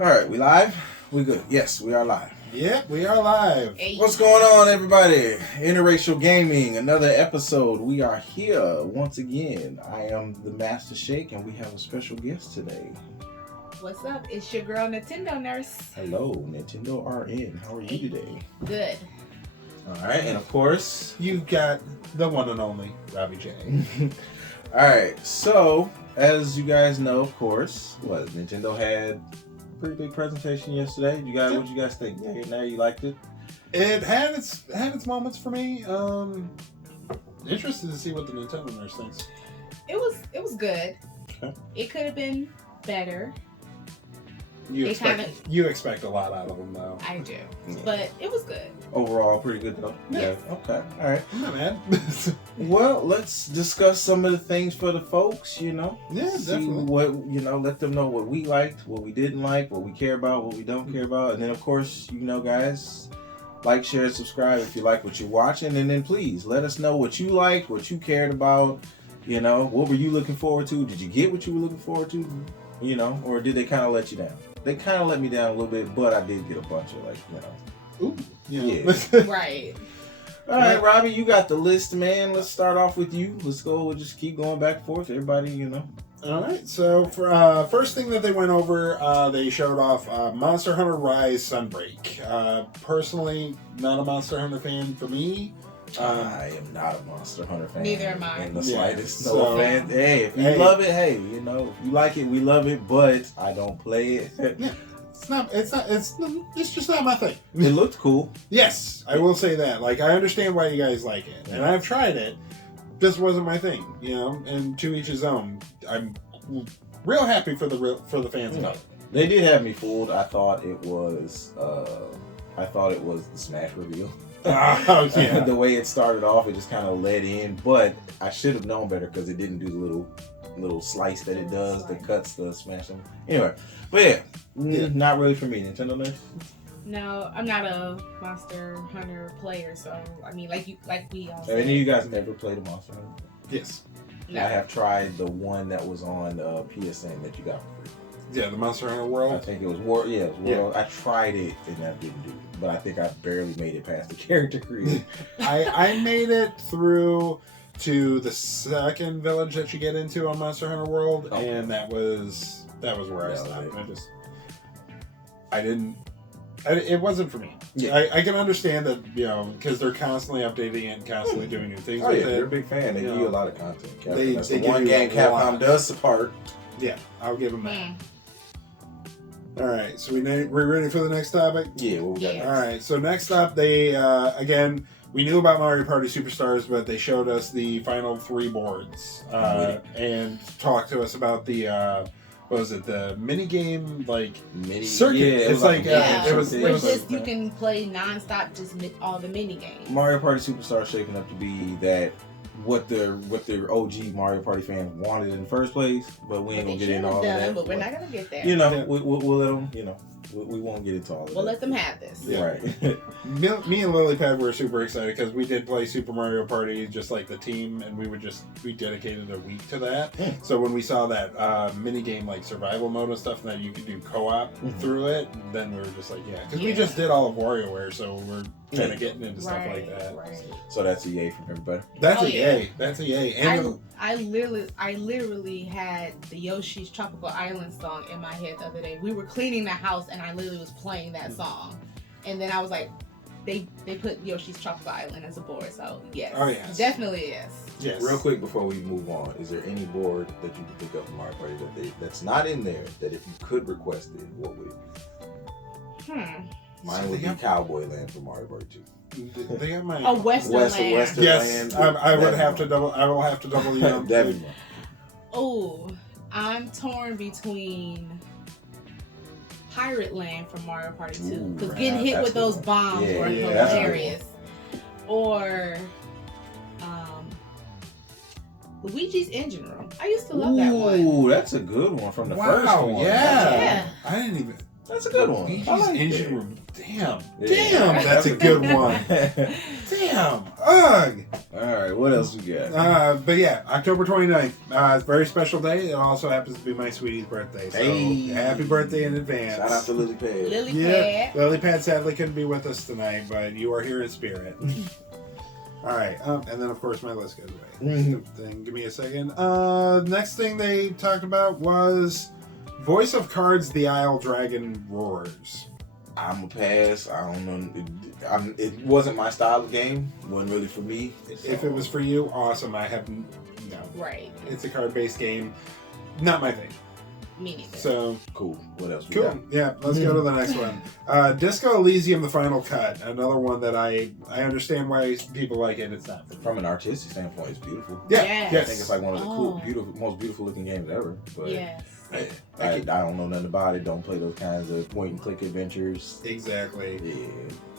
All right, we live? We good? Yes, we are live. Yep, we are live. Hey. What's going on, everybody? Interracial Gaming, another episode. We are here once again. I am the Master Shake, and we have a special guest today. What's up? It's your girl Nintendo Nurse. Hello, Nin10do RN. How are you today? Good. All right, and of course, You got the one and only Robbie J. all right. So, as you guys know, of course, Nintendo had a pretty big presentation yesterday. What you guys think? Yeah, now you liked it? It had its moments for me. Interested to see what the Nintendo Nurse thinks. It was good. Okay. It could have been better. You It expect a lot out of them, though. I do, Yeah. but it was good. Overall, pretty good though. Yes. Yeah. Okay. All right. I'm not mad. Well, let's discuss some of the things for the folks, Yeah, See definitely. what, let them know what we liked, what we didn't like, what we care about, what we don't care about. And then, of course, guys, like, share, subscribe if you like what you're watching. And then please let us know what you liked, what you cared about. What were you looking forward to? Did you get what you were looking forward to? Or did they kind of let you down? They kind of let me down a little bit, but I did get a bunch of, Ooh, Yeah. Right. All right, Robbie, you got the list, man. Let's start off with you. Let's go. We'll just keep going back and forth. Everybody, All right. So for first thing that they went over, they showed off Monster Hunter Rise Sunbreak. Personally, not a Monster Hunter fan for me. I am not a Monster Hunter fan. Neither am I. In the Yeah, slightest. No so- offense. Hey, if you love it, hey, if you like it, we love it. But I don't play it. It's just not my thing. It looked cool. Yes, I will say that. Like, I understand why you guys like it, and I've tried it. Just wasn't my thing, And to each his own. I'm real happy for the fans about it. They did have me fooled. I thought it was the Smash reveal. Oh, yeah. The way it started off, it just kind of led in. But I should have known better because it didn't do the little slice that it does that cuts the Smash. Anyway, but not really for me. Nintendo Nurse. No, I'm not a Monster Hunter player, so I mean, like we all Have said. any of you guys ever played a Monster Hunter? Yes. No. I have tried the one that was on PSN that you got for free. Yeah, the Monster Hunter I World. think it was War. Yeah, it was World. I tried it and that didn't do it. But I think I barely made it past the character creation. I made it through to the second village that you get into on Monster Hunter World, and that was where I stopped. It wasn't for me. Yeah. I can understand that, because they're constantly updating it and constantly doing new things Oh with yeah, it. they're a big fan. They give you a lot of content. They That's the give one you game a Capcom lot. does support. Yeah, I'll give them that. Hmm. All right, so we're ready for the next topic? Yeah, what we got next? All right, so next up, they, again, we knew about Mario Party Superstars, but they showed us the final 3 boards and talked to us about the, what was it, the mini game, Mini circuit. Yeah, It's like, Yeah, it was just you can play nonstop, just all the mini games. Mario Party Superstar is shaping up to be that what the OG Mario Party fans wanted in the first place, but we ain't gonna get into all of that. But we're not gonna get there. We'll let them. We won't get into all of that. We'll let them have this. Yeah. Right. Me and Lilypad were super excited because we did play Super Mario Party just like the team, and we dedicated a week to that. So when we saw that mini game like survival mode and stuff, and that you could do co-op through it, then we were just like, because we just did all of WarioWare, so we're kind of getting into stuff like that. Right. So that's a yay from everybody. That's Oh, a yeah. yay. That's a yay. And I literally had the Yoshi's Tropical Island song in my head the other day. We were cleaning the house and I literally was playing that song. And then I was like, they put Yoshi's Tropical Island as a board, so yes. Oh, yes. Definitely yes. yes. Real quick before we move on, is there any board that you can pick up from Mario Party that's not in there that if you could request it, what would it be? Mine would be Cowboy Land from Mario Party 2. They got my Western Land. Western yes. Land. I will have to double you. That'd be one. Oh, I'm torn between Pirate Land from Mario Party 2. Ooh, Because right. getting hit That's with those good. bombs Yeah, were yeah, that's a good hilarious. Or Luigi's Engine Room. I used to love that one. Ooh, that's a good one from the first one. Yeah. Yeah. I didn't even. That's a good one. Luigi's I like Engine that. Room. Damn. Yeah. Damn, that's a good one. Damn. Ugh. All right, what else we got? But yeah, October 29th. It's a very special day. It also happens to be my sweetie's birthday. So Hey. happy birthday in advance. Shout out to Lily Pad. Lily Yeah, Pad. Lily Pad sadly couldn't be with us tonight, but you are here in spirit. All right, and then of course my list goes away. Then give me a second. Next thing they talked about was Voice of Cards: The Isle Dragon Roars. I'm a pass. I don't know. It wasn't my style of game. Wasn't really for me. If it was for you, awesome. I have no. Right. It's a card-based game. Not my thing. Me neither. So Cool. What else we cool. got? Yeah, let's go to the next one. Disco Elysium: The Final Cut. Another one that I understand why people like it. It's not for me. From an artistic standpoint, it's beautiful. Yeah. Yes. Yes. I think it's like one of the cool, beautiful, most beautiful looking games ever. But Yes. I don't know nothing about it. Don't play those kinds of point and click adventures. Exactly.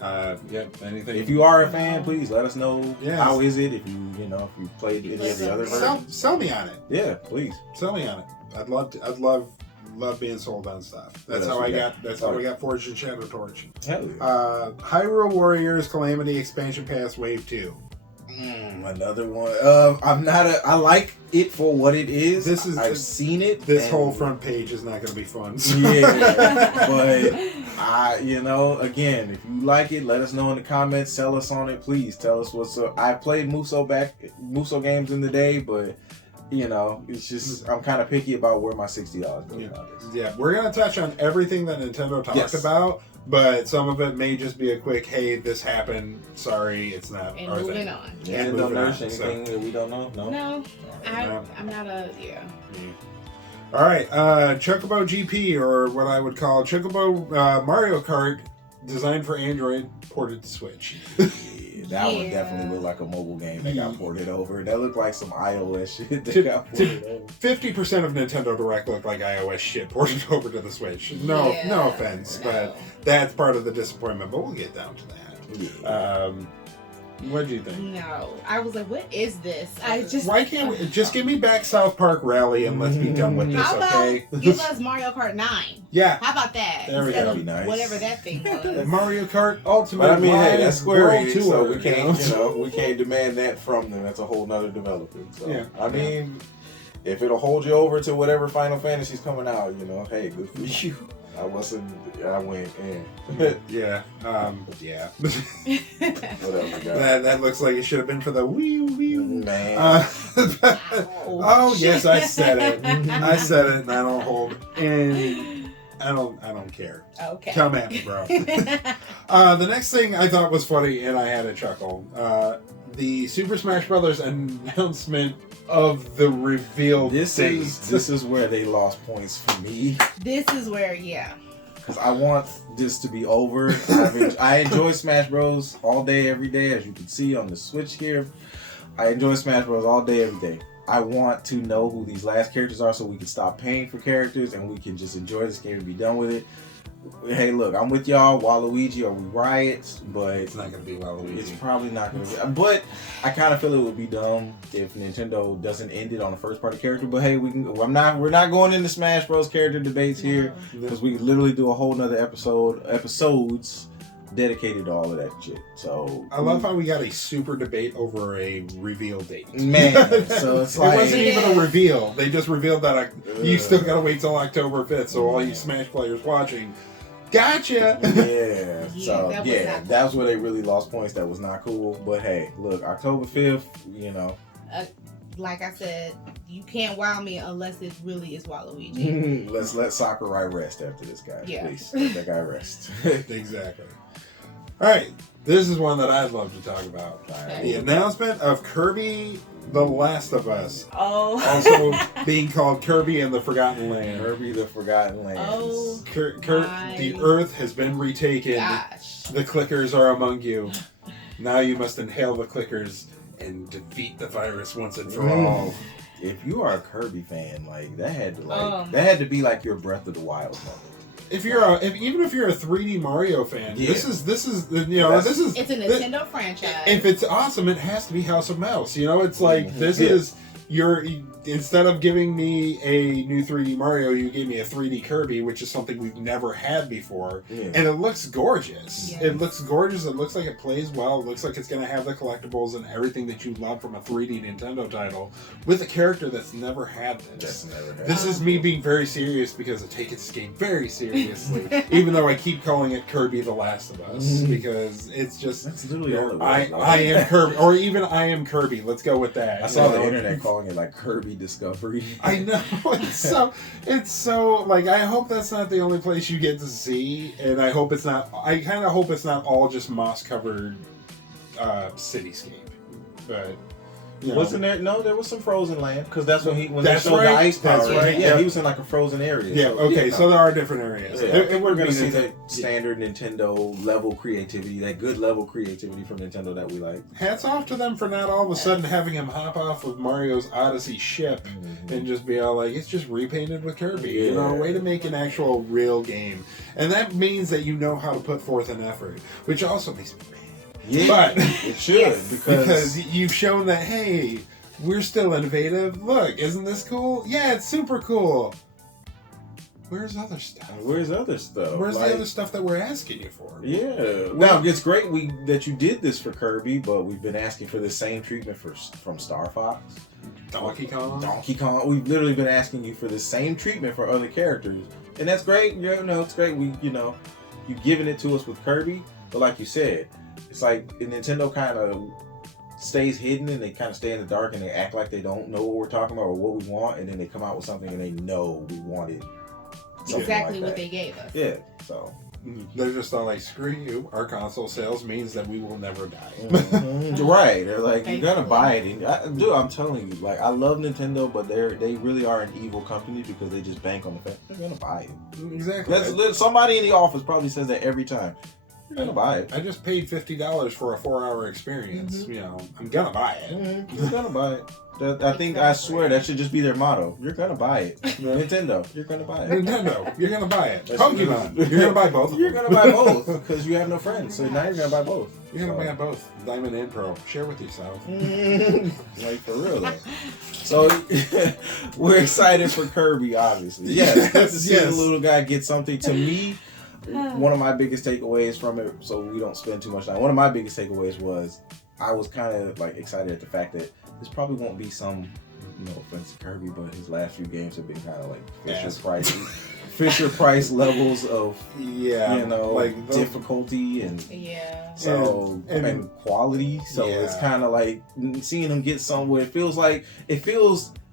Yeah. Yep. Anything. If you are a fan, please let us know. Yes. How is it? If you played any of the other versions. Sell me on it. Yeah, please. Sell me on it. I'd love being sold on stuff. That's how I got. That's how I got Forged and Shadow Torch. Hell yeah. Hyrule Warriors Calamity Expansion Pass Wave 2. Another one. I like it for what it is. I've seen it. This whole front page is not going to be fun. So. Yeah, but again, if you like it, let us know in the comments. Sell us on it, please. Tell us what's up. I played Muso games in the day, but it's just I'm kind of picky about where my $60 goes nowadays. Yeah, we're going to touch on everything that Nintendo talked about, but some of it may just be a quick, hey, this happened. Sorry, it's not And our moving thing. on. Yeah, And don't moving on, nourish anything that we don't know. No. No, No. I'm not a All right, Chocobo GP, or what I would call Chocobo Mario Kart, designed for Android, ported to Switch. That one definitely looked like a mobile game that got ported over. That looked like some iOS shit that got ported over. 50% of Nintendo Direct looked like iOS shit ported over to the Switch. No offense, but that's part of the disappointment. But we'll get down to that. Yeah. What do you think? No, I was like, what is this? Why can't we just give me back South Park Rally and let's be done with this, How about okay? give us Mario Kart 9? Yeah, How about that? There we Instead go. of Be nice. whatever that thing was. Mario Kart Ultimate. But I mean, hey, Live that's Square World Enix, Tour, so we can't, you know? we can't demand that from them. That's a whole nother developer. So, Yeah. I mean, if it'll hold you over to whatever Final Fantasy's coming out, hey, good for you. I went in. Yeah. Yeah. What else we got? That looks like it should have been for the Wii. Man. Oh yes, I said it. I said it, and I don't hold. And I don't care. Okay. Come at me, bro. The next thing I thought was funny, and I had a chuckle. The Super Smash Brothers announcement of the reveal This date. is where they lost points for me. This is where, Because I want this to be over. I enjoy Smash Bros. All day, every day, as you can see on the Switch here. I enjoy Smash Bros. All day, every day. I want to know who these last characters are so we can stop paying for characters and we can just enjoy this game and be done with it. Hey, look, I'm with y'all, Waluigi or we Riot, but It's not gonna be Waluigi. it's probably not going to be. But I kind of feel it would be dumb if Nintendo doesn't end it on a first-party character. But hey, we're not going into Smash Bros. Character debates here because we could literally do a whole nother episodes dedicated to all of that shit. So I love how we got a super debate over a reveal date. Man, so it's It like wasn't even a reveal. They just revealed that you still gotta wait till October 5th. So all you Smash players watching, gotcha. That's where they really lost points. That was not cool. But hey, look, October 5th, like I said, you can't wow me unless it really is Waluigi. Let's let Sakurai rest after this guy. Yeah. Please let that guy rest. Exactly. All right, this is one that I'd love to talk about. Okay. The announcement of Kirby: The Last of Us, Oh. also being called Kirby and the Forgotten Land. Kirby the Forgotten Lands. Oh. The Earth has been retaken. Gosh. The clickers are among you. Now you must inhale the clickers and defeat the virus once and for all. If you are a Kirby fan, that had to be like your Breath of the Wild moment. Even if you're a 3D Mario fan, this is it's a Nintendo franchise. If it's awesome, it has to be House of Mouse. It's like this Yeah. is instead of giving me a new 3D Mario, you gave me a 3D Kirby, which is something we've never had before. Yeah. And it looks gorgeous. Yes. It looks gorgeous. It looks like it plays well. It looks like it's going to have the collectibles and everything that you love from a 3D Nintendo title with a character that's never had this. Just never had. This is me being very serious because I take this game very seriously, even though I keep calling it Kirby The Last of Us, because it's just... That's literally all it was. I am Kirby, or even I am Kirby. Let's go with that. I saw the internet calling it like Kirby Discovery. I know, it's so like, I hope that's not the only place you get to see, and I kind of hope it's not all just moss covered cityscape, but you know. Wasn't there? No, there was some frozen land, because that's when they That's showed right. the ice power. That's right. Yeah, Yeah. he was in like a frozen area. Yeah, okay, yeah. so there are different areas. Yeah. It We're would gonna be see Nintendo. that standard Nintendo level creativity, that good level creativity from Nintendo that we like. Hats off to them for not all of a sudden having him hop off of Mario's Odyssey ship and just be all like, it's just repainted with Kirby. Yeah. You know, way to make an actual real game. And that means that you know how to put forth an effort, which also makes me mad. Yeah, But it should Yes. because you've shown that, hey, we're still innovative. Look, isn't this cool? Yeah, it's super cool. Where's other stuff? Where's other stuff? Where's Like, the other stuff that we're asking you for? Yeah. Now it's great that you did this for Kirby, but we've been asking for the same treatment from Star Fox, Donkey Kong? Donkey Kong. We've literally been asking you for the same treatment for other characters, and that's great. You know, it's great. You've given it to us with Kirby, but like you said, it's like Nintendo kind of stays hidden and they kind of stay in the dark and they act like they don't know what we're talking about or what we want, and then they come out with something and they know we wanted something Exactly like what that. they gave us. Yeah. So. They're just all like, screw you. Our console sales means that we will never die. Mhm. Right. They're like, you're gonna Thankfully. buy it. And dude, I'm telling you, like, I love Nintendo, but they really are an evil company because they just bank on the fact they're gonna buy it. Exactly. Somebody in the office probably says that every time. You're gonna buy it. I just paid $50 for a 4-hour experience. You know, I'm gonna buy it. You're gonna buy it. I swear, that should just be their motto. You're gonna buy it. Nintendo, you're gonna buy it. Nintendo, you're gonna buy it. That's- Pokemon, you're gonna buy both of You're them. gonna buy both because you have no friends. So now you're gonna buy both. You're gonna buy both. Diamond and Pro. Share with yourself. Like, for real though. So we're excited for Kirby, obviously. Yes, good to see the little guy get something. To me, one of my biggest takeaways from it, so we don't spend too much time. One of my biggest takeaways was I was kind of like excited at the fact that this probably won't be some, no offense to Kirby, but his last few games have been kind of like Fisher Price levels of like difficulty and Yeah. so and quality. So it's kind of like seeing him get somewhere.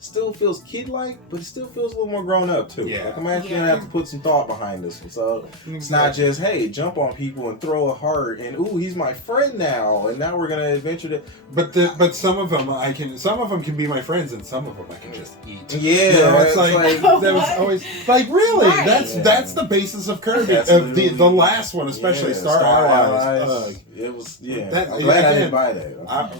Still feels kid-like, but it still feels a little more grown up too. Yeah. Like, I'm actually gonna have to put some thought behind this one. So it's not just, hey, jump on people and throw a heart and ooh, he's my friend now, and now we're gonna adventure to. But some of them some of them can be my friends, and some of them I can just eat. Yeah, You know, it's it's like that was always like really. Right. That's the basis of Kirby. That's Of the literally- last one, especially Star Allies. It was I'm That- glad I again, didn't buy that. I'm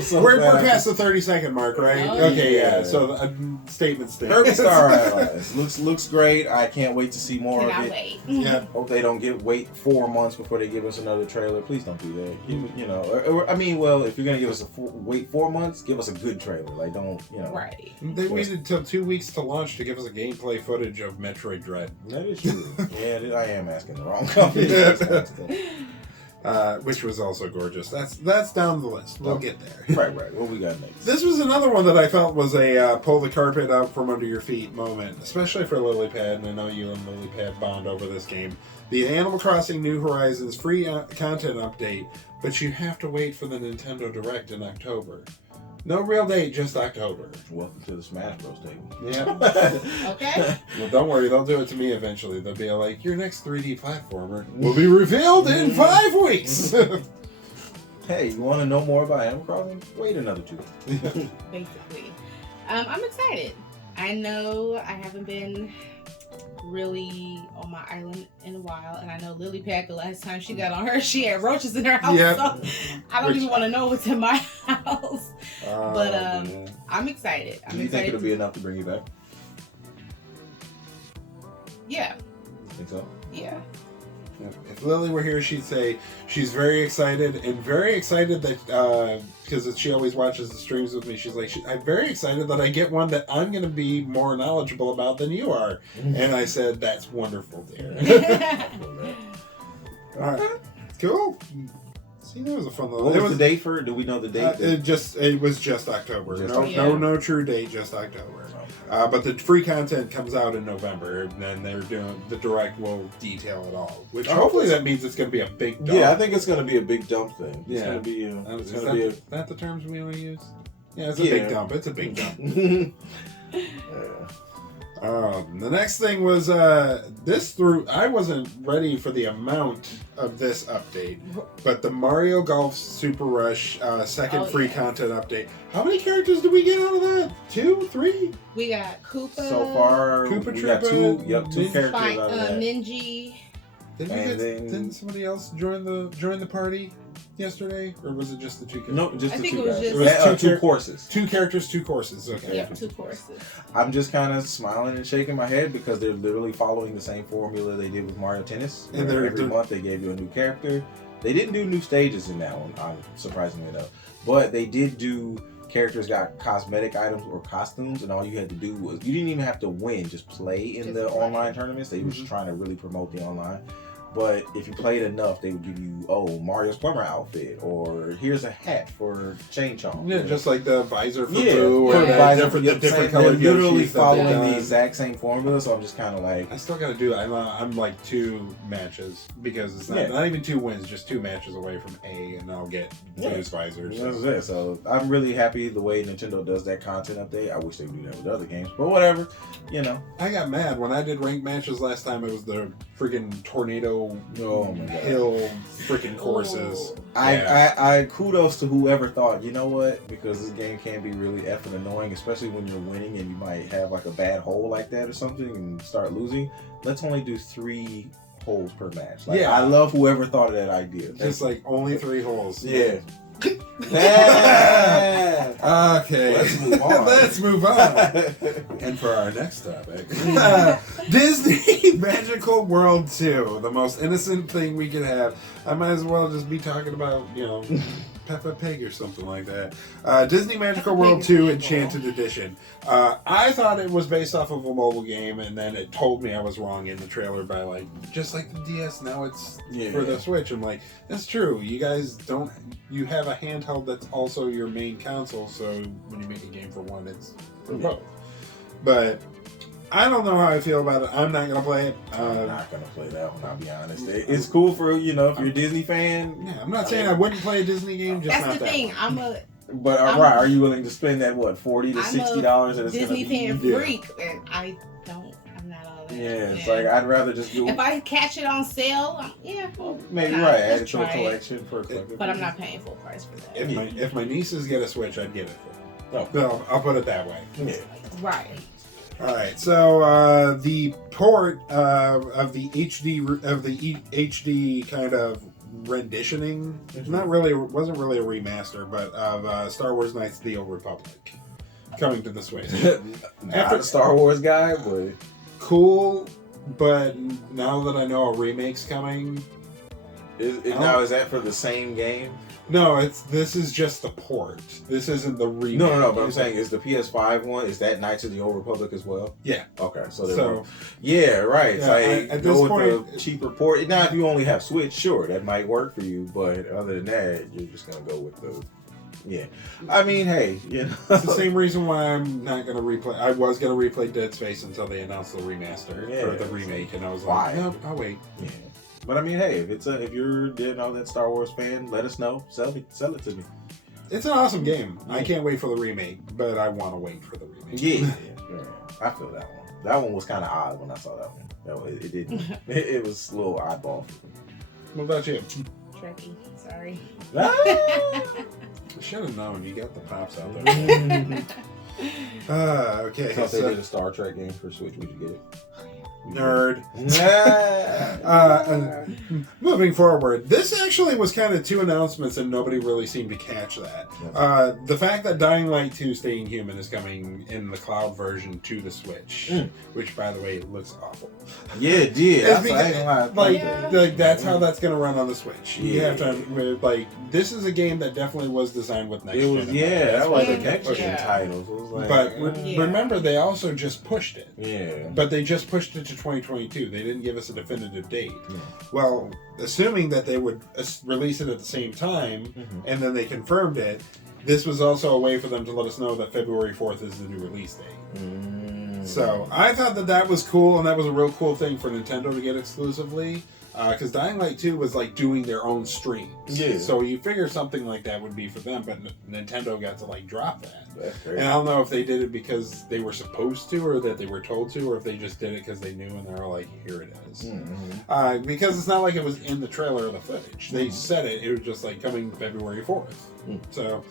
so We're glad I- past the 30-second mark, right? Oh, Okay, yeah. yeah. So statement stands. Kirby Star Allies looks great. I can't wait to see more Cannot of it. wait. Yeah. Hope they don't wait 4 months before they give us another trailer. Please don't do that. If you're gonna give us wait 4 months, give us a good trailer. Like, don't Right. They waited until 2 weeks to launch to give us a gameplay footage of Metroid Dread. That is true. Yeah, I am asking the wrong company. Which was also gorgeous. That's down the list. We'll get there. Right. What we got next? This was another one that I felt was a pull the carpet out from under your feet moment, especially for Lilypad, and I know you and Lilypad bond over this game. The Animal Crossing New Horizons free content update, but you have to wait for the Nintendo Direct in October. No real date, just October. Welcome to the Smash Bros. Table. Yeah. Okay. Well, don't worry, they'll do it to me eventually. They'll be like, your next 3D platformer will be revealed in 5 weeks. Hey, you want to know more about Animal Crossing? Wait another 2. Basically. I'm excited. I know I haven't been really on my island in a while, and I know Lilypad, the last time she got on her, she had roaches in her house. Yep. So I don't even want to know what's in my house. But man. I'm excited. Do you think it'll be enough to bring you back? Yeah. Think so? Yeah. If Lily were here, she'd say she's very excited that because she always watches the streams with me. She's like, I'm very excited that I get one that I'm going to be more knowledgeable about than you are. And I said, that's wonderful, dear. All right, cool. See, that was a fun little. What was the date for it? Do we know the date? It was just October. No true date, just October. But the free content comes out in November, and then they're doing the direct will detail it all. Which hopefully that means it's going to be a big dump. Yeah, I think it's going to be a big dump thing. It's going to be. Is that the terms we want to use? Yeah, it's a big dump. It's a big dump. The next thing was I wasn't ready for the amount of this update, but the Mario Golf Super Rush second free content update. How many characters did we get out of that? 2, 3? We got Koopa. So far, we got two characters out of that. Ninja. Didn't somebody else join the party yesterday, or was it just the 2 characters? No, just the 2 guys. It was two courses. 2 characters, 2 courses. Okay. Yep, 2 courses. I'm just kind of smiling and shaking my head because they're literally following the same formula they did with Mario Tennis. And every month they gave you a new character. They didn't do new stages in that one, surprisingly enough. But they did do characters got cosmetic items or costumes, and all you had to do was, you didn't even have to win, just play in the online tournaments. They were just trying to really promote the online. But if you played enough, they would give you, Mario's plumber outfit, or here's a hat for Chain Chomp. Yeah, just like the visor for Boo, or the different colored They're literally Yoshis following the exact same formula, so I'm just kind of like... I still got to do it. I'm like 2 matches, because it's not even 2 wins, just 2 matches away from A, and I'll get Boo's visors. That's it. So I'm really happy the way Nintendo does that content update. I wish they would do that with other games, but whatever, I got mad when I did ranked matches last time. It was the freaking tornado hill freaking courses. I kudos to whoever thought, you know what, because this game can be really effing annoying, especially when you're winning and you might have like a bad hole like that or something and start losing. Let's only do 3 holes per match. I love whoever thought of that idea. Just like only 3 holes. Yeah. Okay. Let's move on. And for our next topic, Disney Magical World 2, the most innocent thing we could have. I might as well just be talking about, Peppa Pig or something like that. Disney Magical World 2 Enchanted Edition. I thought it was based off of a mobile game, and then it told me I was wrong in the trailer by just like the DS, now it's for the Switch. I'm like, that's true. You guys you have a handheld that's also your main console, so when you make a game for one, it's for both. But I don't know how I feel about it. I'm not gonna play it. I'm not gonna play that one. I'll be honest. It's cool for if you're a Disney fan. Yeah, I'm not saying I wouldn't play a Disney game. Just that's not the that thing. one. But are you willing to spend that $40 to $60? I'm a Disney fan freak, and I'm not all that. Yeah, it's like I'd rather just do. If I catch it on sale, maybe add it to a collection for a collector. But I'm not paying full price for that. If my nieces get a Switch, I'd get it for them. No, I'll put it that way. Yeah. Right. All right. So the port of the HD kind of renditioning, wasn't really a remaster, but of Star Wars Knights of the Old Republic coming to the Switch. After the Star Wars guy, but cool. But now that I know a remake's coming, is that for the same game? No, this is just the port. This isn't the remake. No. But I'm saying, is the PS5 one? Is that Knights of the Old Republic as well? Yeah. Okay. Yeah, right. Yeah, at this point, the cheaper port. Now, if you only have Switch, sure, that might work for you. But other than that, you're just gonna go with the. Yeah. I mean, hey, it's the same reason why I'm not gonna replay. I was gonna replay Dead Space until they announced the remaster or the remake, and I was like, no, I'll wait. Yeah. But I mean, hey, if you're that Star Wars fan, let us know. Sell it to me. It's an awesome game. Yeah. I can't wait for the remake, but I want to wait for the remake. Yeah. I feel that one. That one was kind of odd when I saw that one. It didn't. It was a little oddball for me. What about you? Trekkie. Sorry. I should have known. You got the pops out there. Okay. So if they did a Star Trek game for Switch, would you get it? Nerd. moving forward, this actually was kind of 2 announcements and nobody really seemed to catch that. The fact that Dying Light 2 Staying Human is coming in the cloud version to the Switch, which, by the way, looks awful. Yeah, it did. That's how that's going to run on the Switch. You have to, like, this is a game that definitely was designed with next gen. That was a next gen title. So it was like, but remember, they also just pushed it. Yeah. But they just pushed it to 2022. They didn't give us a definitive date. Well, assuming that they would release it at the same time, and then they confirmed it, this was also a way for them to let us know that February 4th is the new release date. So I thought that was cool, and that was a real cool thing for Nintendo to get exclusively. Because Dying Light 2 was like doing their own streams. Yeah. So you figure something like that would be for them, but Nintendo got to like drop that. That's great. And I don't know if they did it because they were supposed to, or that they were told to, or if they just did it because they knew and they were like, here it is. Because it's not like it was in the trailer or the footage. They said it. It was just like coming February 4th. So,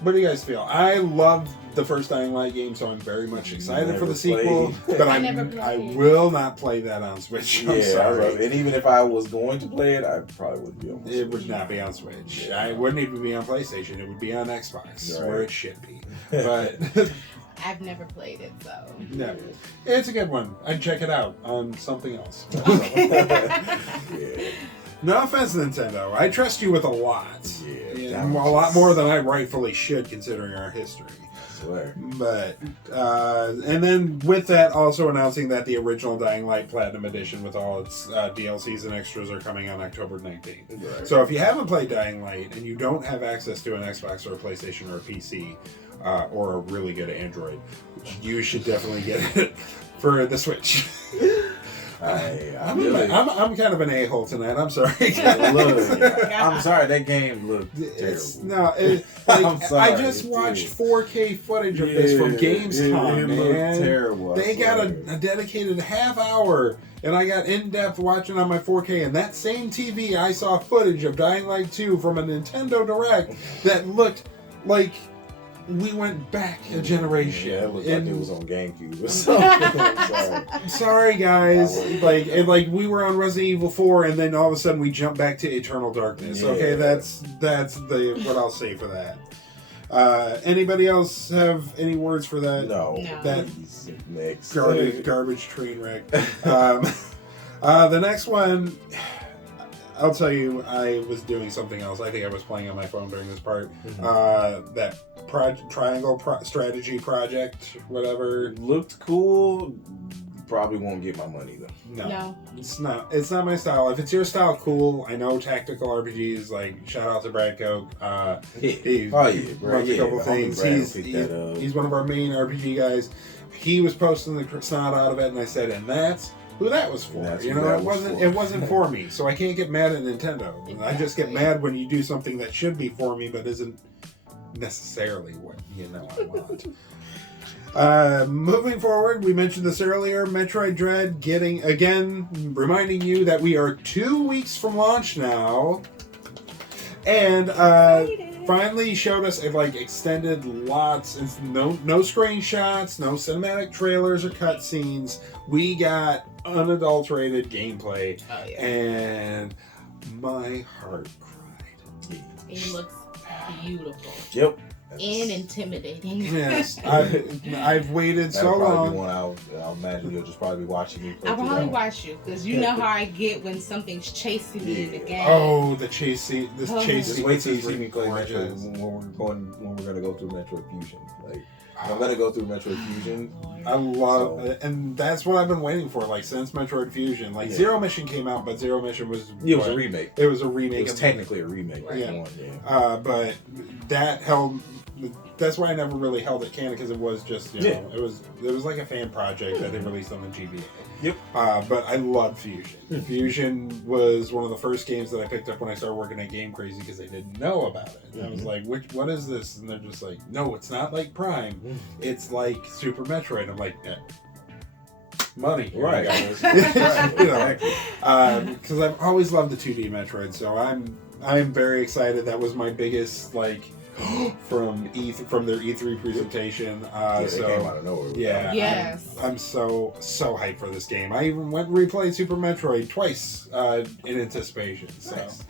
what do you guys feel? I love the first Dying Light game, so I'm very much excited for the sequel. But I will not play that on Switch. I'm sorry. And even if I was going to play it, I probably wouldn't be on Switch. It would not be on Switch. It wouldn't even be on PlayStation. It would be on Xbox, where it should be. But I've never played it, so. No. It's a good one. I'd check it out on something else. No offense, Nintendo. I trust you with a lot. A lot more than I rightfully should, considering our history. Swear. But, and then with that, also announcing that the original Dying Light Platinum Edition with all its DLCs and extras are coming on October 19th. Right. So if you haven't played Dying Light and you don't have access to an Xbox or a PlayStation or a PC, or a really good Android, you should definitely get it for the Switch. I'm kind of an a-hole tonight. I'm sorry. I'm sorry. That game looked terrible. I'm sorry. I just watched 4K footage of this from Gamescom. It looked terrible. They got a dedicated half hour, and I got in-depth watching on my 4K. And that same TV, I saw footage of Dying Light 2 from a Nintendo Direct that looked like we went back a generation. Yeah, it looked like it was on GameCube or something. I'm sorry, guys. Like we were on Resident Evil 4, and then all of a sudden we jump back to Eternal Darkness. Yeah. Okay, that's what I'll say for that. Anybody else have any words for that? No. That next garbage train wreck. The next one. I'll tell you, I was doing something else. I think I was playing on my phone during this part. That triangle strategy project, whatever. Looked cool. Probably won't get my money though. No. It's not my style. If it's your style, cool. I know tactical RPGs. Like shout out to Brad Koch. He runs a couple things. He's one of our main RPG guys. He was posting the snot out of it, and I said, and that's who that was for. It wasn't for me, so I can't get mad at Nintendo. Exactly. I just get mad when you do something that should be for me but isn't necessarily what I want. Moving forward, we mentioned this earlier, Metroid Dread reminding you that we are 2 weeks from launch now, and finally showed us extended lots and no screenshots, no cinematic trailers or cutscenes. We got unadulterated gameplay, and my heart cried. It looks beautiful. Yep. And intimidating. Yes, I've waited so long. I'll imagine you'll just probably be watching me. I'll probably watch you because you know how I get when something's chasing me in the game. Oh, the chase scene! Just wait till you see me play Metroid when we're gonna go through Metroid Fusion. I'm gonna go through Metroid Fusion. I love it, and that's what I've been waiting for. Since Metroid Fusion, Zero Mission came out, but Zero Mission was a remake. It was a remake. It was technically a remake. But that held. That's why I never really held it canon, because it was just it was like a fan project that they released on the GBA. Yep. But I love Fusion. Fusion was one of the first games that I picked up when I started working at Game Crazy, because they didn't know about it. And I was like, what is this? And they're just like, no, it's not like Prime. It's like Super Metroid. I'm like, money. Right. Because I've always loved the 2D Metroid, so I'm very excited. That was my biggest from their E3 presentation. They came out of nowhere. Yeah. Yes. I'm so hyped for this game. I even went and replayed Super Metroid twice in anticipation. So. Nice.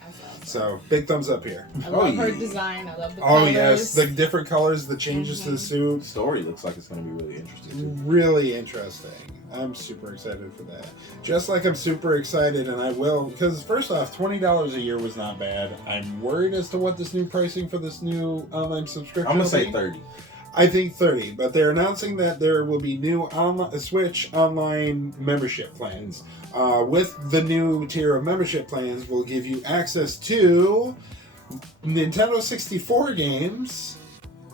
So, big thumbs up here. I love her design. I love the colors. Oh, yes. The different colors, the changes to the suit. The story looks like it's going to be really interesting, too. Really interesting. I'm super excited for that. Just like I'm super excited, and I will, because first off, $20 a year was not bad. I'm worried as to what this new pricing for this new online subscription I'm going to will say be. 30. I think 30, but they're announcing that there will be new Switch online membership plans. With the new tier of membership plans, will give you access to Nintendo 64 games,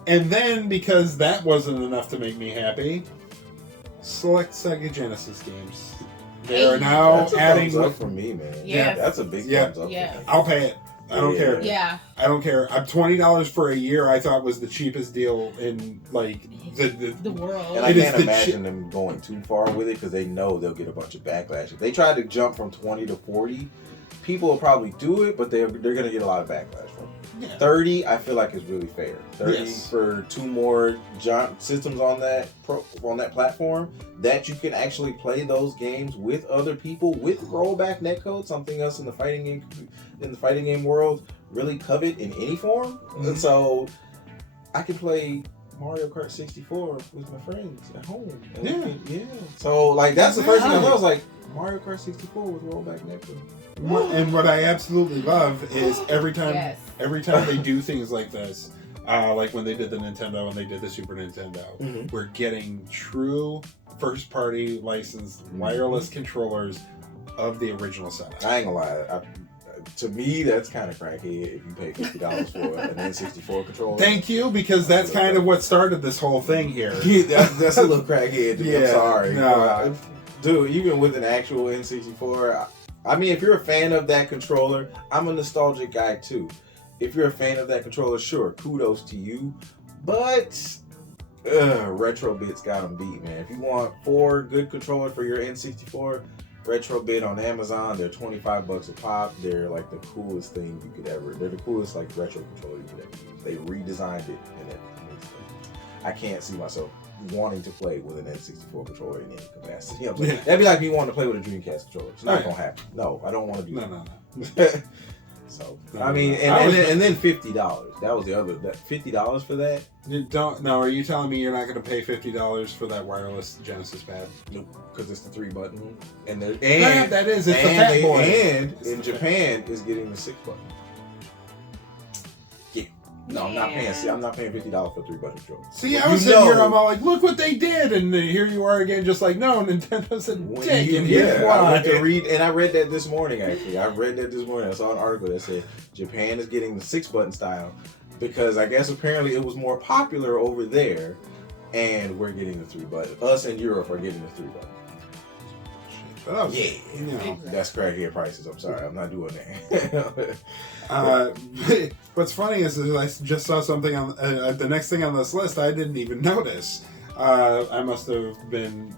and then, because that wasn't enough to make me happy, select Sega Genesis games. They are now That's a adding... thumbs up for me, man. Yes. That's a big Yeah. thumbs up Yeah. for me. I'll pay it. I don't care. Yeah. I don't care. I'm $20 for a year. I thought was the cheapest deal in like The world. And I It is can't the imagine them going too far with it because they know they'll get a bunch of backlash. If they try to jump from 20 to 40, people will probably do it, but they're going to get a lot of backlash from it. Yeah. 30, I feel like is really fair. 30 Yes. for 2 more systems on that platform that you can actually play those games with other people with rollback netcode, something else in the fighting game world really covet in any form. Mm-hmm. And so I can play Mario Kart 64 with my friends at home. And yeah. So like that's the first thing I was like, Mario Kart 64 with rollback netcode. And what I absolutely love is every time they do things like this, like when they did the Nintendo and they did the Super Nintendo, we're getting true first-party licensed wireless controllers of the original setup. I ain't gonna lie. To me, that's kind of crackhead if you pay $50 for an N64 controller. Thank you, because that's kind of what started this whole thing here. that's a little crackhead to me. I'm sorry. No. Dude, even with an actual N64, I mean, if you're a fan of that controller, I'm a nostalgic guy too. If you're a fan of that controller, sure, kudos to you. But Retrobit's got them beat, man. If you want 4 good controllers for your N64, Retrobit on Amazon, they're $25 a pop. They're like the coolest thing you could ever. They're the coolest like retro controller you could ever use. They redesigned it and everything. I can't see myself wanting to play with an N64 controller in any capacity. That'd be like me wanting to play with a Dreamcast controller. It's not gonna happen. No, I don't want to do that. No. So I mean, and then $50. That was the other. That $50 for that. You don't. No, are you telling me you're not going to pay $50 for that wireless Genesis pad? Nope, because it's the 3-button, and that is. It's the fat boy. And in Japan is getting the 6-button. Yeah. No, I'm not paying. See, I'm not paying $50 for a 3-button controller. See, I was sitting here, I'm all like, look what they did, and here you are again, just like, no, Nintendo's a dick, and here's why. I went to read, and I read that this morning, actually. I saw an article that said Japan is getting the 6-button style because I guess apparently it was more popular over there, and we're getting the 3-button. Us in Europe are getting the 3-button. That's crackhead prices. I'm sorry, I'm not doing that. What's funny is I just saw something on the next thing on this list I didn't even notice. I must have been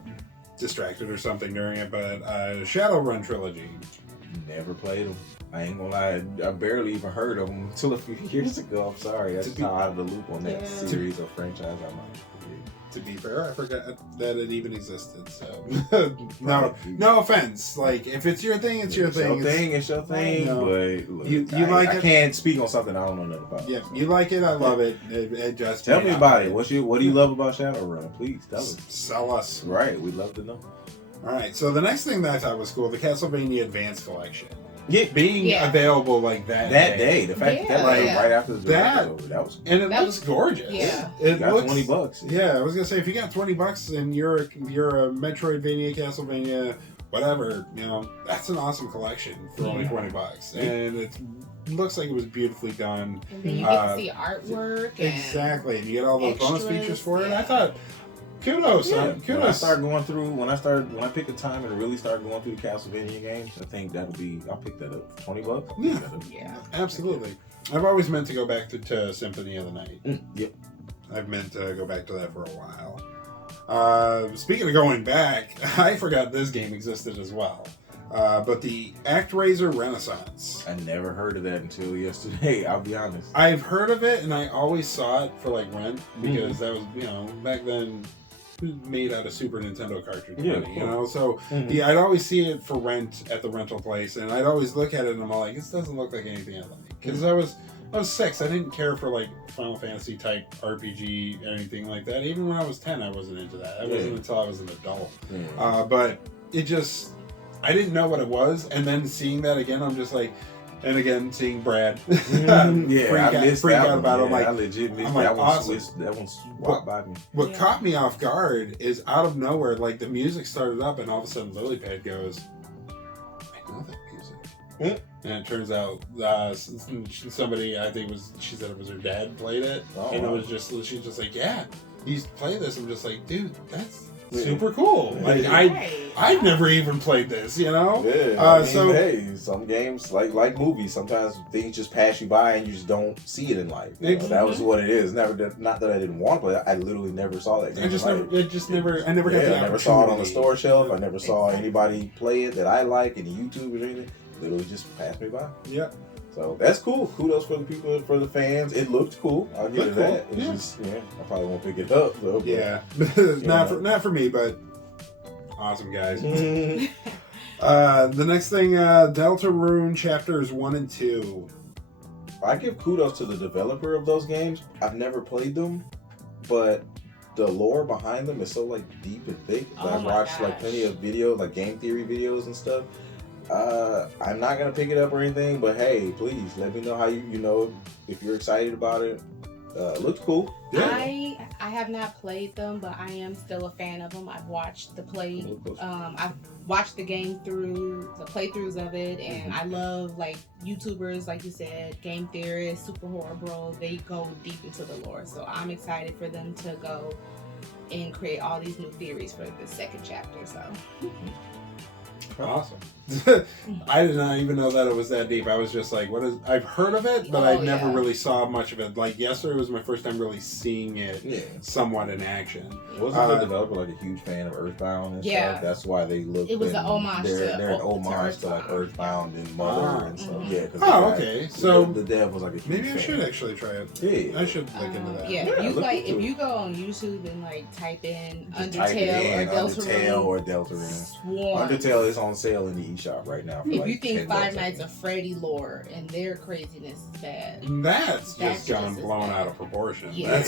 distracted or something during it, but Shadowrun trilogy. Never played them. I ain't gonna lie, I barely even heard of them until a few years ago. I'm sorry, that's how out of the loop on that series or franchise I'm on. To be fair, I forgot that it even existed. So no offense. Like if it's your thing, it's your thing. It's your thing. No. But look, you like it. I can't speak on something I don't know nothing about. Yeah, you like it. I love it. It just tell me about it. What do you love about Shadowrun? Please tell us. Sell us. Right, we'd love to know. All right. So the next thing that I thought was cool, the Castlevania Advance Collection. Yeah, being available like that day. The fact that right after the direct was over, that was and it looks gorgeous. Yeah, it got looks, $20. Yeah, I was gonna say if you got $20 and you're a Metroidvania, Castlevania, whatever, that's an awesome collection for only $20, and it looks like it was beautifully done. And then you get to see artwork. Exactly, and you get all those bonus features for it. I thought. Kudos, kudos. When I pick a time and really start going through the Castlevania games, I think I'll pick that up. $20. Yeah, absolutely. I've always meant to go back to Symphony of the Night. Yep. I've meant to go back to that for a while. Speaking of going back, I forgot this game existed as well. But the ActRaiser Renaissance. I never heard of that until yesterday. I'll be honest. I've heard of it, and I always saw it for like rent because that was, you know, back then made out of Super Nintendo cartridge money, you know. So yeah, I'd always see it for rent at the rental place, and I'd always look at it and I'm all like, this doesn't look like anything I like. Because I was 6. I didn't care for like Final Fantasy type RPG or anything like that. Even when I was 10, I wasn't into that. It wasn't until I was an adult. But it just, I didn't know what it was, and then seeing that again, I'm just like, and again seeing Brad, freak I missed freak that out about it. I'm like, I legit missed like, that one. awesome. That one swapped by me. What caught me off guard is out of nowhere, like the music started up, and all of a sudden Lilypad goes, I know that music. And it turns out somebody, I think she said it was her dad, played it, and it was just, she's just like, yeah, he's playing this. I'm just like, dude, that's super cool. Like I'd never even played this, you know. Yeah. So hey, some games like movies, sometimes things just pass you by and you just don't see it in life. You know, that was what it is. Not that I didn't want to play it. I literally never saw that game. I never saw it on the store shelf. I never saw anybody play it that I like, any YouTubers or anything. Literally just passed me by. Yeah. So that's cool. Kudos for the people, for the fans. It looked cool. I'll give it that. It's just, I probably won't pick it up though. Yeah. not for me, but awesome guys. The next thing, Deltarune chapters 1 and 2. I give kudos to the developer of those games. I've never played them, but the lore behind them is so like deep and thick. I've watched like plenty of videos, like game theory videos and stuff. I'm not gonna pick it up or anything, but hey, please let me know how you know if you're excited about it. It looks cool. Yeah. I have not played them, but I am still a fan of them. I've watched the I've watched the game through the playthroughs of it, and I love like YouTubers, like you said, game theorists, Super Horror Bros. They go deep into the lore, so I'm excited for them to go and create all these new theories for the second chapter. So. Awesome. I did not even know that it was that deep. I was just like, what is, I've heard of it, but I never really saw much of it. Like yesterday was my first time really seeing it somewhat in action. Wasn't the developer like a huge fan of Earthbound and stuff? That's why they looked. It was an homage they're an homage to like Earthbound and Mother and stuff. Yeah. Okay. So the dev was like a huge maybe fan. I should actually try it. Yeah. I should look into that. Yeah. If you go on YouTube and like type in Undertale or Deltarune. Undertale is on sale in the eShop right now. If you think Five Nights at Freddy lore and their craziness is bad, that's just gone blown out of proportion. Yeah.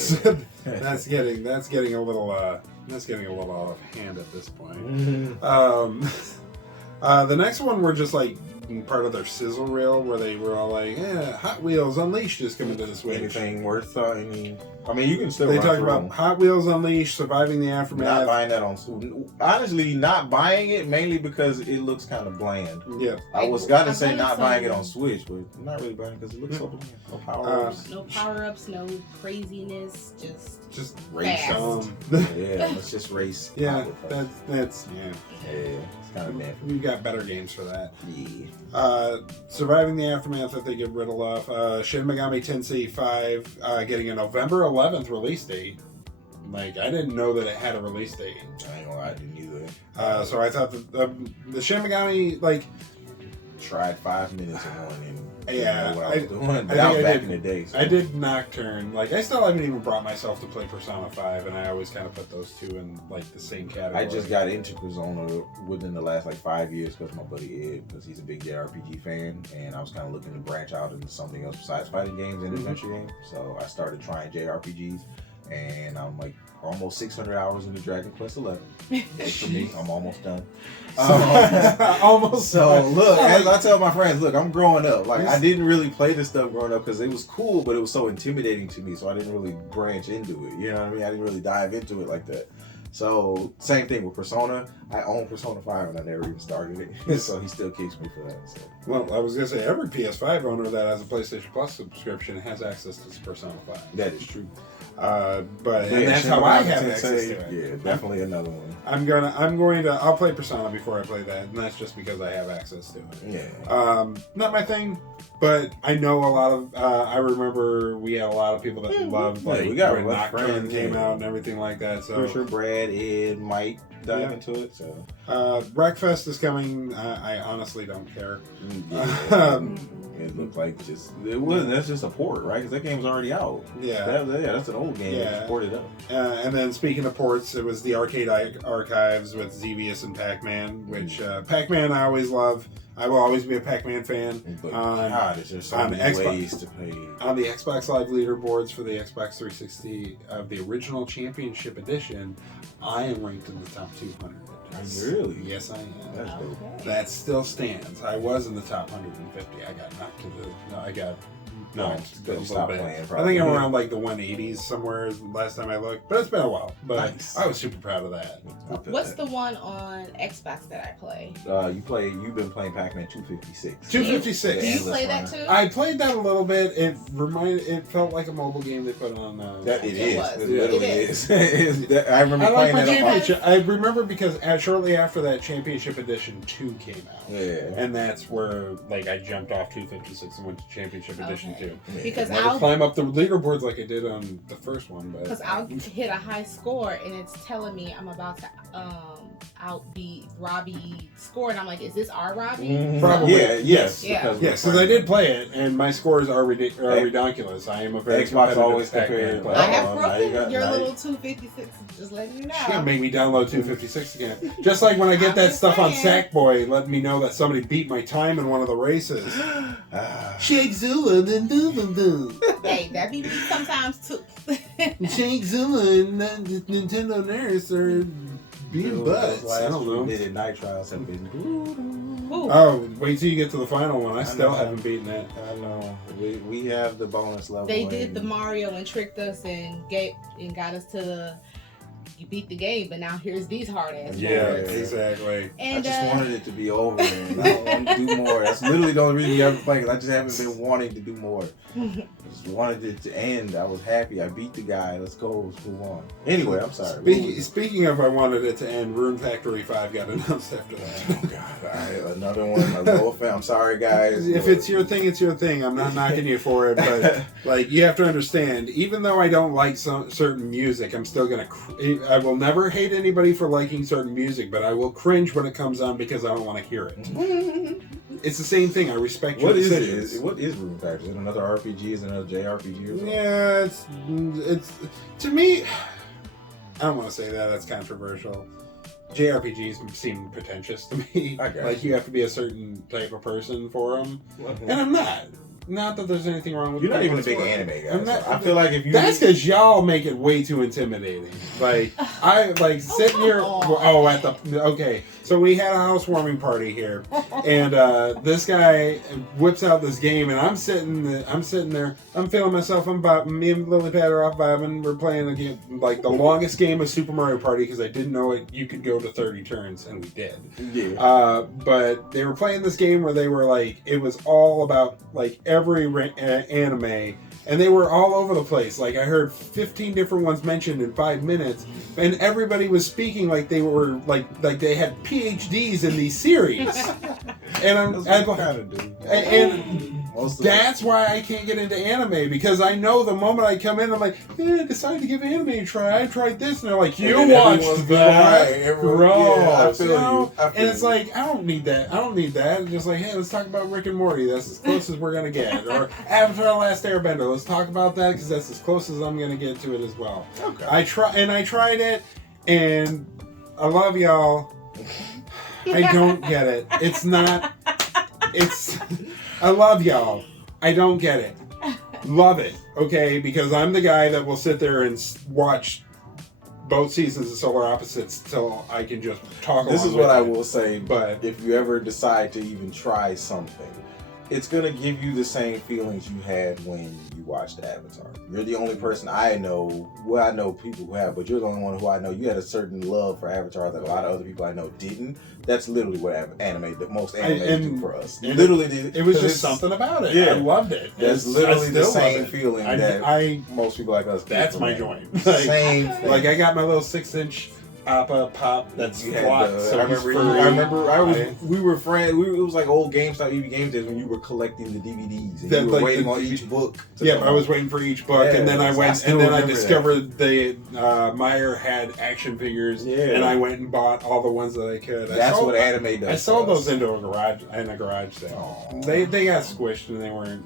That's getting a little out of hand at this point. The next one were just like part of their sizzle reel where they were all like, Hot Wheels Unleashed is coming to the Switch. Anything worth any? I mean, you can still. They talk about Hot Wheels Unleashed, surviving the aftermath. Not buying that on. Honestly, not buying it mainly because it looks kind of bland. Yeah, I was gonna say not buying it on Switch, but I'm not really buying it because it looks so bland. No power ups. No power ups. No craziness. Just race. Yeah, let's just race. Yeah, that's Yeah. Kind of bad. We've got better games for that. Yeah. Surviving the Aftermath, I think it riddled off. Shin Megami Tensei 5 getting a November 11th release date. Like, I didn't know that it had a release date. I didn't either. So I thought the Shin Megami, like... Tried 5 minutes of one and yeah, what I was doing. But I was back in the day. So. I did Nocturne. Like, I still haven't even brought myself to play Persona 5, and I always kind of put those two in, like, the same category. I just got into Persona within the last, 5 years because my buddy Ed, because he's a big JRPG fan, and I was kind of looking to branch out into something else besides fighting games and adventure games. So I started trying JRPGs, and I'm, almost 600 hours into Dragon Quest 11. For me, I'm almost done. Almost. So look, as I tell my friends, look, I'm growing up. I didn't really play this stuff growing up because it was cool, but it was so intimidating to me. So I didn't really branch into it. You know what I mean? I didn't really dive into it like that. So same thing with Persona. I own Persona 5 and I never even started it. So he still kicks me for that. So. Well, I was gonna say every PS5 owner that has a PlayStation Plus subscription has access to Persona 5. That is true. And that's how I have access to it. Yeah, definitely another one. I'll play Persona before I play that, and that's just because I have access to it. Yeah. Not my thing, but I know a lot of. I remember we had a lot of people that loved we got when Nocturne came out and everything like that. So for sure, Brad, Ed, Mike, dive into it. So Wreckfest is coming. I honestly don't care. It looked like it wasn't. That's just a port, right? Because that game's already out. Yeah. That's an old game. Yeah. Just ported up. And then speaking of ports, it was the Arcade Archives with Xevious and Pac-Man, which Pac-Man I always love. I will always be a Pac-Man fan. But God, it's just so many ways to play. On the Xbox Live leaderboards for the Xbox 360 of the original Championship Edition, I am ranked in the top 200. Really? Yes, I am. That's dope. That still stands. I was in the top 150. I got knocked to the. No, I got. No, No, a you little stopped bit. playing, I think probably. I'm around like the 180s somewhere last time I looked, but it's been a while. But Nice. I was super proud of that. What's the one on Xbox that I play? You've been playing Pac-Man 256. 256. Do you Endless play that runner. too? I played that a little bit. It felt like a mobile game they put on. That it is. was. It literally It is. I remember I like playing my that on championship. I remember because shortly after that, Championship Edition 2 came out. Yeah. And that's where like I jumped off 256 and went to Championship Edition 2. Because Never climb up the leaderboards like I did on the first one, but Because I'll hit a high score and it's telling me I'm about to outbeat Robbie's score, and I'm like, is this our Robbie? Mhm. Probably. Yeah. Yes. Yeah. yes, because I did play it, and my scores are ridiculous. I am a very Xbox competitive always Pac-Man compared. player. I have now you broken got- your now you- little 256, just letting you know. She's gonna make me download 256 again. Just like when I get I'm that just stuff on saying. Sackboy, let me know that somebody beat my time in one of the races. Shake Zilla, then do. Hey, that be me sometimes too. Shake Zilla and Nintendo Nurse are being butts. I don't know. Minute night trials have been. Ooh. Oh, wait till you get to the final one. I still know. haven't beaten it. I know. We have the bonus level. They did and the Mario and tricked us and got us to the. You beat the game, but now here's these hard ass. Yeah, moments. exactly. I And just wanted it to be over, man. I don't want to do more. That's literally the only reason you ever play, because I just haven't been wanting to do more. I just wanted it to end. I was happy. I beat the guy. Let's go. Let's move on. Anyway, I'm sorry. Speaking of, I wanted it to end. Rune Factory 5 got announced after that. Oh, God. All right, another one. A little fan. I'm sorry, guys. If it's your thing, it's your thing. I'm not knocking you for it, but like you have to understand. Even though I don't like certain music, I'm still gonna. I will never hate anybody for liking certain music, but I will cringe when it comes on because I don't want to hear it. It's the same thing. I respect your What is decisions. it? What is Rune Factory? Is it another RPG? Is it another JRPG or something? Yeah, it's to me. I don't want to say that. That's controversial. JRPGs seem pretentious to me. I got Like you have to be a certain type of person for them, and I'm not. Not that there's anything wrong with. You're not even a big sport. anime guy. I'm not- so I feel like if you That's because y'all make it way too intimidating. Like I like sitting here. Oh, at the okay. So we had a housewarming party here, and this guy whips out this game, and I'm sitting there. I'm feeling myself. I'm bobbing. Me and Lily Pad are off bobbing. We're playing a game, like the longest game of Super Mario Party because I didn't know it. You could go to 30 turns, and we did. Yeah. But they were playing this game where they were like, it was all about like every anime, and they were all over the place. Like I heard 15 different ones mentioned in 5 minutes, and everybody was speaking like they were like they had PhDs in these series. And that's why I can't get into anime, because I know the moment I come in, I'm like, I decided to give anime a try. I tried this, and they're like, you watched that, bro. Yeah, I feel you. And it's like, I don't need that. It's just like, hey, let's talk about Rick and Morty. That's as close as we're gonna get. Or Avatar: The Last Airbender. Let's talk about that because that's as close as I'm gonna get to it as well. Okay. I tried it, and I love y'all. I don't get it. It's not. It's. I love y'all. I don't get it. Love it. Okay, because I'm the guy that will sit there and watch both seasons of Solar Opposites till I can just talk. This is along what I with it. will say. But If you ever decide to even try something, it's gonna give you the same feelings you had when you watched Avatar. You're the only person I know. Well, I know people who have, but you're the only one who I know. You had a certain love for Avatar that a lot of other people I know didn't. That's literally what most anime do for us. and Literally, did. it was just something about it. Yeah. I loved it. That's I literally the still love same it. feeling that I most people like us. that's get my from joint. anime. Same thing. Like I got my little 6-inch Appa Pop that's You had flocked. the, So I remember. We were friends. It was like old GameStop EV Games days when you were collecting the DVDs and That, you were like, waiting the on DVD each book. Yeah, I was waiting for each book, and then I Yes, went, still and then I remember discovered the Meyer had action figures, and I went and bought all the ones that I could. That's what anime does. I sold those into a garage sale. Aww. They got squished and they weren't.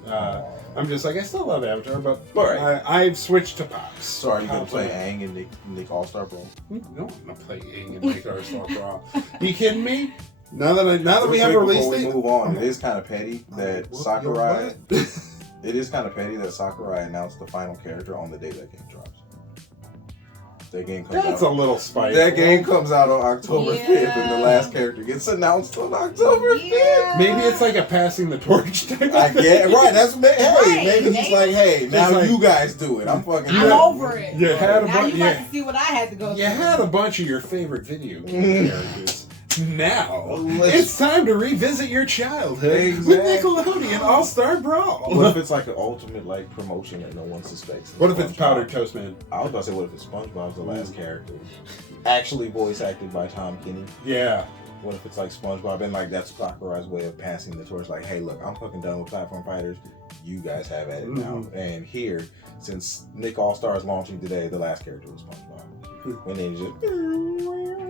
I'm just like, I still love Avatar, but Right. I've switched to Pops. So are you gonna Pops play are- Aang and Nick All Star Bro? No, I'm gonna play Aang and make our stuff raw. You kidding me? Now that we have a release Before we date, move on, it is kind of petty that Whoop Sakurai. your It is kind of petty that Sakurai announced the final character on the day that game drops. That game comes That's out. a little spiteful. That game comes out on October 5th, and the Yeah. last character gets announced on October 5th. Yeah. Maybe it's like a passing the torch type. I of thing. get right. That's hey. Right, Maybe he's maybe. like, hey, now like- you guys do it. I'm fucking. I'm done. over it. You had a Now bunch. you got to see what I had to go through. You had a bunch of your favorite video game characters. Now Let's- it's time to revisit your childhood with Exactly. Nickelodeon All-Star Brawl. What if it's like an ultimate like promotion that no one suspects? What if it's SpongeBob? Powdered Toast Man? I was about to say, what if it's SpongeBob's the last character, actually voice acted by Tom Kenny? Yeah. What if it's like SpongeBob and like that's Sakurai's way of passing the torch? Like, hey, look, I'm fucking done with platform fighters. You guys have at it now. And here, since Nick All Star is launching today, the last character was SpongeBob. And then it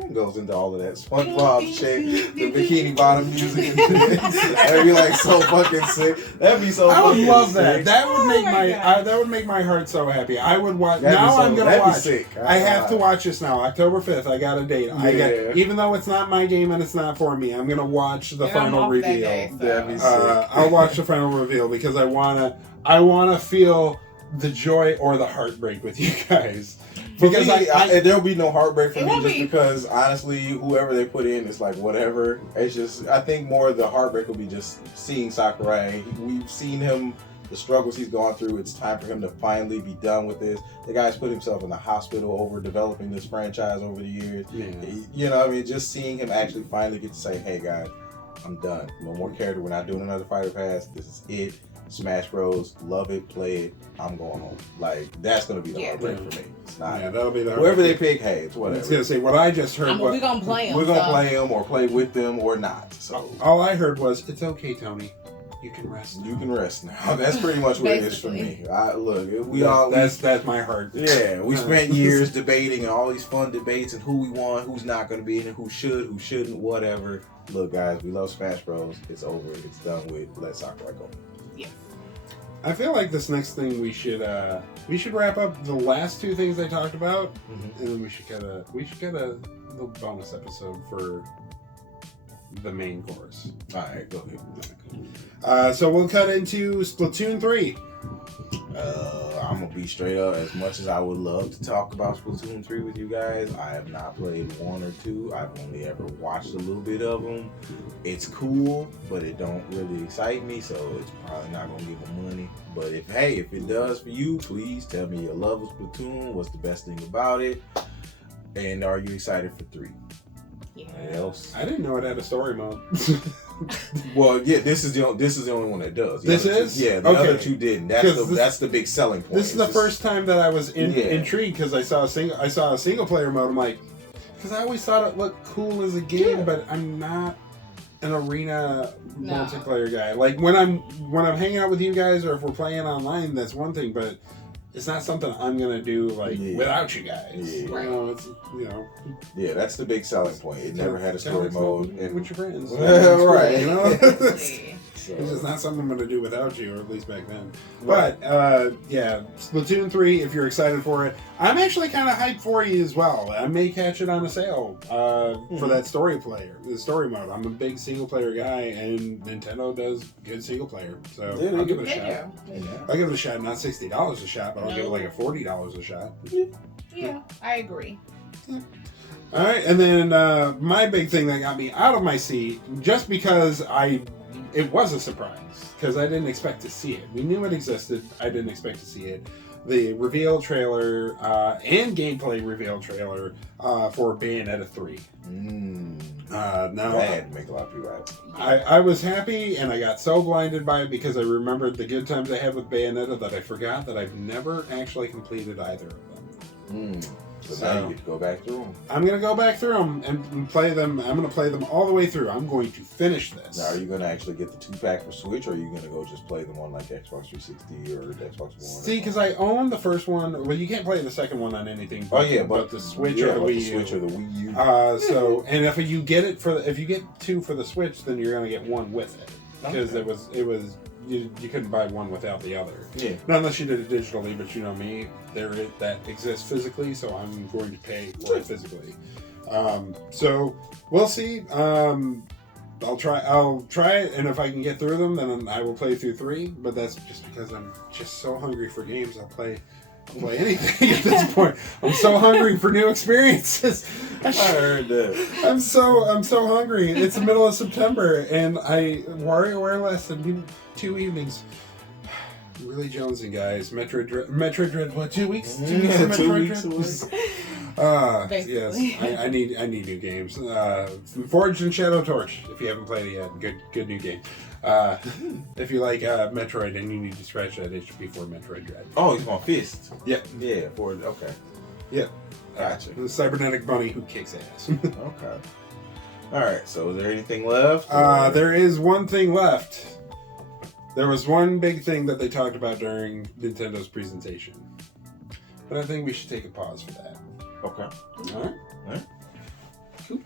just goes into all of that SpongeBob shit, the Bikini Bottom music. That'd be like so fucking sick. That'd be so. I would fucking love that. sick. That would make my that would make my heart so happy. I would watch. That'd be Now so- I'm gonna that'd be watch. sick. I have to watch this now. October 5th. I got a date. Yeah. Even though it's not my game and it's not for me, I'm gonna watch the And I'm final off that reveal. day, so- That'd be sick. I'll watch the final reveal because I wanna feel the joy or the heartbreak with you guys. Because Because there'll be no heartbreak for It me won't just be. because honestly, whoever they put in is like whatever. It's just I think more the heartbreak will be just seeing Sakurai. We've seen him, the struggles he's gone through. It's time for him to finally be done with this. The guy's put himself in the hospital over developing this franchise over the years. You know, I mean, just seeing him actually finally get to say, "Hey guys, I'm done. No more character. We're not doing another Fighter Pass. This is it. Smash Bros. Love it. Play it. I'm going home." Like that's gonna be the heartbreak for me. It's not that'll be the whoever they heartbreak. pick. Hey, it's I whatever. was gonna say what I just heard. We're going to play them. We're gonna play them or play with them or not. So All I heard was, "It's okay, Tony. You can rest." you can rest now. That's pretty much what it is for me. Basically. That's my heart. Yeah, we spent years debating and all these fun debates and who we want, who's not going to be in it, who should, who shouldn't, whatever. Look, guys, we love Smash Bros. It's over. It's done with. Let Sakurai go. I feel like this next thing we should wrap up the last two things I talked about, and then we should get a little bonus episode for the main course. All right, go ahead. So we'll cut into Splatoon 3. I'm gonna be straight up. As much as I would love to talk about Splatoon 3 with you guys, I have not played 1 or 2. I've only ever watched a little bit of them. It's cool, but it don't really excite me, so it's probably not gonna give me money. But if it does for you, please tell me your love of Splatoon. What's the best thing about it? And are you excited for 3? Anything else? I didn't know it had a story mode. Well, yeah, this is the only one that does. The This other two- is? yeah. The Okay. other 2 didn't. That's the big selling point. This is the It's first time that I was Yeah. intrigued because I saw a single player mode. I'm like, because I always thought it looked cool as a game, Yeah. but I'm not an arena No. multiplayer guy. Like when I'm hanging out with you guys or if we're playing online, that's one thing, but it's not something I'm gonna do without you guys. Yeah. You know, it's Yeah, that's the big selling point. It never had a story mode. And with your friends. Right. You know. Exactly. It's just not something I'm going to do without you, or at least back then. Right. But, yeah, Splatoon 3, if you're excited for it. I'm actually kind of hyped for you as well. I may catch it on a sale for that the story mode. I'm a big single-player guy, and Nintendo does good single-player. So Yeah, I'll give it a They shot. do. I'll give it a shot, not $60 a shot, but I'll give it No. like a $40 a shot. Yeah, I agree. All right, and then my big thing that got me out of my seat, just because it was a surprise, because I didn't expect to see it. We knew it existed. I didn't expect to see it. The reveal trailer and gameplay reveal trailer for Bayonetta 3. Now, that had to make a lot of people happy. I was happy, and I got so blinded by it because I remembered the good times I had with Bayonetta that I forgot that I've never actually completed either of them. So now you get to go back through them. I'm gonna go back through them and play them. I'm gonna play them all the way through. I'm going to finish this. Now, are you gonna actually get the 2-pack for Switch, or are you gonna go just play them on like Xbox 360 or Xbox One? See, because I own the first one. Well, you can't play the second one on anything. But the Switch or the Wii U. Switch or the Wii U. So, and if you get it if you get 2 for the Switch, then you're gonna get 1 with it because Okay. you couldn't buy one without the other. Yeah. Not unless you did it digitally, but you know me, that exists physically, so I'm going to pay for it physically. So we'll see. I'll try it, and if I can get through them, then I will play through 3. But that's just because I'm just so hungry for games. I'll play anything at this point. I'm so hungry for new experiences. I heard that. I'm so hungry. It's the middle of September, and WarioWare less than 2 evenings. Really jonesing, guys. Metroid Dread. What, 2 weeks? 2 weeks of Metroid Dread. Yes. I need new games. Forged and Shadow Torch. If you haven't played it yet, good new game. If you like Metroid and you need to scratch that itch before Metroid Dread. Oh, he's on Fist. Yeah. Yeah. Okay. Yeah. Gotcha. The cybernetic bunny who kicks ass. Okay. All right. So, is there anything left? There is one thing left. There was one big thing that they talked about during Nintendo's presentation, but I think we should take a pause for that. Okay. All right. All right. Cool.